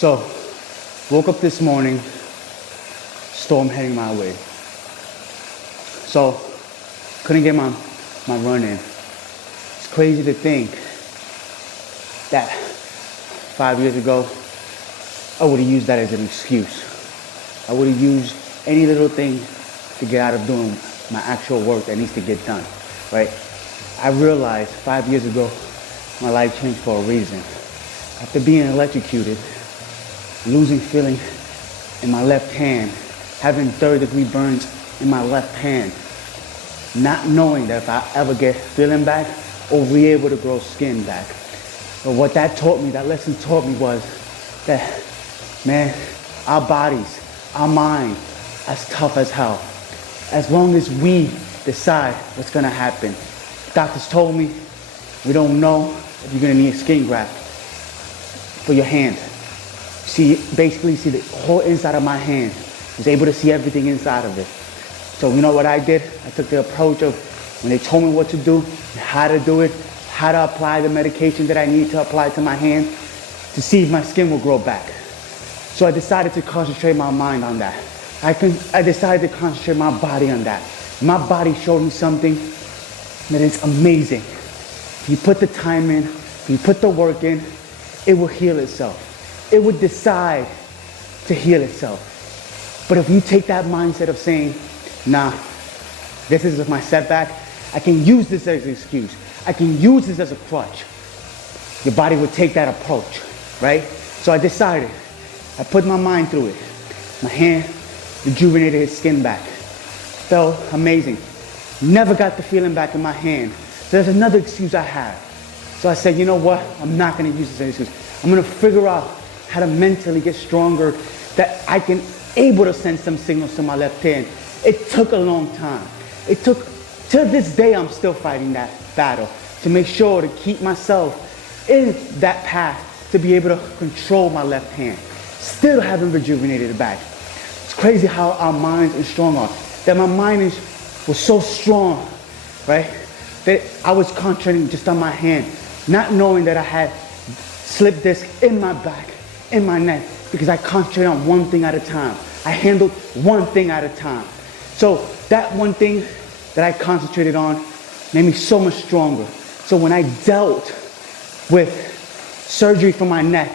So, woke up this morning, storm heading my way. So, couldn't get my run in. It's crazy to think that 5 years ago, I would have used that as an excuse. I would have used any little thing to get out of doing my actual work that needs to get done, right? I realized 5 years ago, my life changed for a reason. After being electrocuted, losing feeling in my left hand, having third-degree burns in my left hand, not knowing that if I ever get feeling back or be able to grow skin back. But what that taught me, that lesson taught me was that, man, our bodies, our mind, as tough as hell. As long as we decide what's gonna happen. Doctors told me, we don't know if you're gonna need a skin graft for your hand. Basically see the whole inside of my hand. I was able to see everything inside of it. So you know what I did? I took the approach of when they told me what to do, how to do it, how to apply the medication that I need to apply to my hand to see if my skin will grow back. So I decided to concentrate my mind on that. I decided to concentrate my body on that. My body showed me something that is amazing. If you put the time in, if you put the work in, it will heal itself. It would decide to heal itself. But if you take that mindset of saying, nah, this is my setback, I can use this as an excuse, I can use this as a crutch, your body would take that approach, right? So I decided, I put my mind through it. My hand rejuvenated his skin back. Felt amazing. Never got the feeling back in my hand. So there's another excuse I have. So I said, you know what? I'm not gonna use this as an excuse. I'm gonna figure out how to mentally get stronger, that I can able to send some signals to my left hand. It took a long time. It took, to this day, I'm still fighting that battle to make sure to keep myself in that path to be able to control my left hand. Still haven't rejuvenated it back. It's crazy how our minds are strong are. That my mind was so strong, right? That I was concentrating just on my hand, not knowing that I had slip disc in my back, in my neck, because I concentrated on one thing at a time. I handled one thing at a time. So that one thing that I concentrated on made me so much stronger. So when I dealt with surgery for my neck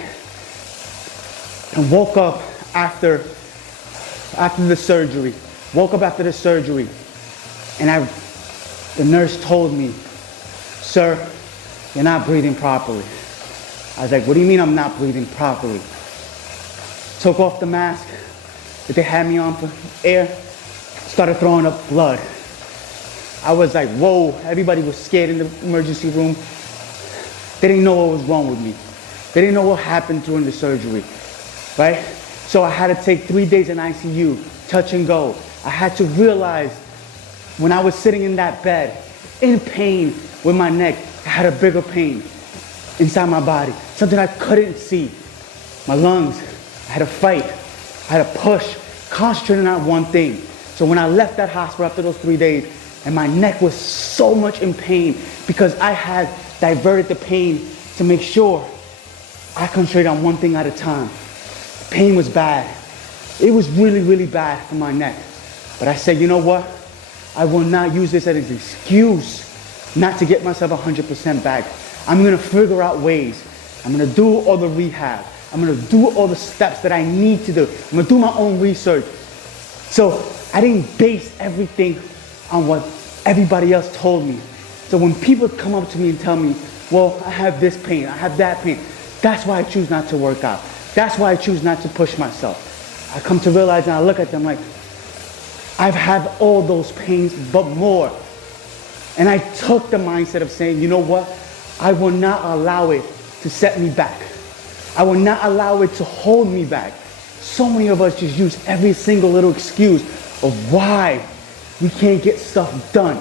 and woke up after the surgery, and the nurse told me, sir, you're not breathing properly. I was like, what do you mean I'm not breathing properly? Took off the mask that they had me on for air, started throwing up blood. I was like, whoa, everybody was scared in the emergency room. They didn't know what was wrong with me. They didn't know what happened during the surgery, right? So I had to take 3 days in ICU, touch and go. I had to realize when I was sitting in that bed, in pain with my neck, I had a bigger pain inside my body, something I couldn't see. My lungs, I had to fight, I had to push, concentrating on one thing. So when I left that hospital after those 3 days, and my neck was so much in pain because I had diverted the pain to make sure I concentrated on one thing at a time. The pain was bad. It was really, really bad for my neck. But I said, you know what? I will not use this as an excuse not to get myself 100% back. I'm gonna figure out ways. I'm gonna do all the rehab. I'm gonna do all the steps that I need to do. I'm gonna do my own research. So I didn't base everything on what everybody else told me. So when people come up to me and tell me, well, I have this pain, I have that pain, that's why I choose not to work out. That's why I choose not to push myself. I come to realize and I look at them like, I've had all those pains, but more. And I took the mindset of saying, you know what? I will not allow it to set me back. I will not allow it to hold me back. So many of us just use every single little excuse of why we can't get stuff done.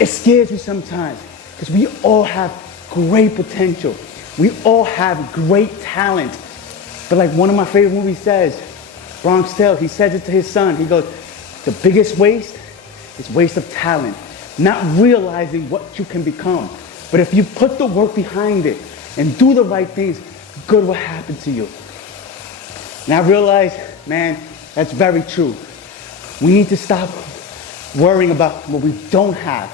It scares me sometimes because we all have great potential. We all have great talent. But like one of my favorite movies says, Bronx Tale, he says it to his son. He goes, the biggest waste is waste of talent. Not realizing what you can become. But if you put the work behind it and do the right things, good will happen to you. And I realized, man, that's very true. We need to stop worrying about what we don't have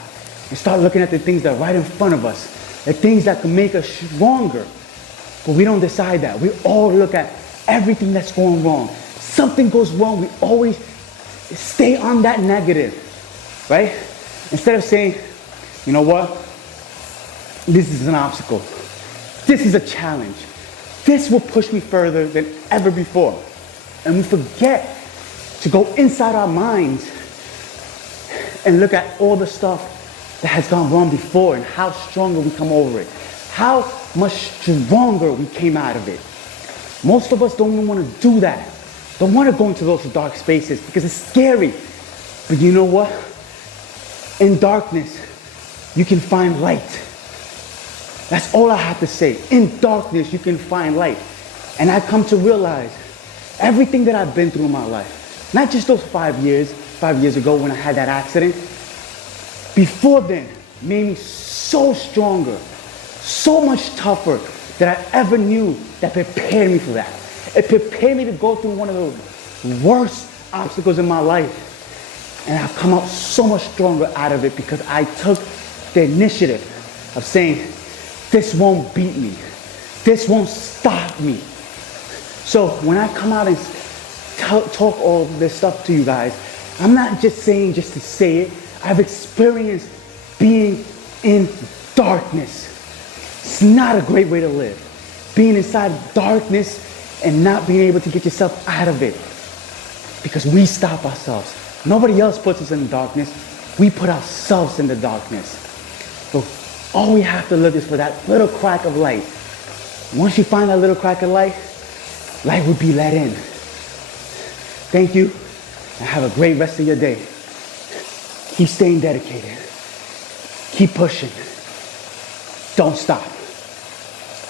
and start looking at the things that are right in front of us, the things that can make us stronger. But we don't decide that. We all look at everything that's going wrong. Something goes wrong, we always stay on that negative, right? Instead of saying, you know what? This is an obstacle. This is a challenge. This will push me further than ever before. And we forget to go inside our minds and look at all the stuff that has gone wrong before and how stronger we come over it. How much stronger we came out of it. Most of us don't even want to do that. Don't want to go into those dark spaces because it's scary. But you know what? In darkness, you can find light. That's all I have to say. In darkness, you can find light. And I come to realize everything that I've been through in my life, not just those 5 years ago when I had that accident, before then, made me so stronger, so much tougher than I ever knew that prepared me for that. It prepared me to go through one of the worst obstacles in my life. And I've come out so much stronger out of it because I took the initiative of saying, this won't beat me. This won't stop me. So when I come out and talk all this stuff to you guys, I'm not just saying just to say it. I've experienced being in darkness. It's not a great way to live. Being inside darkness and not being able to get yourself out of it. Because we stop ourselves. Nobody else puts us in the darkness. We put ourselves in the darkness. So all we have to look is for that little crack of light. Once you find that little crack of light, light will be let in. Thank you, and have a great rest of your day. Keep staying dedicated. Keep pushing. Don't stop.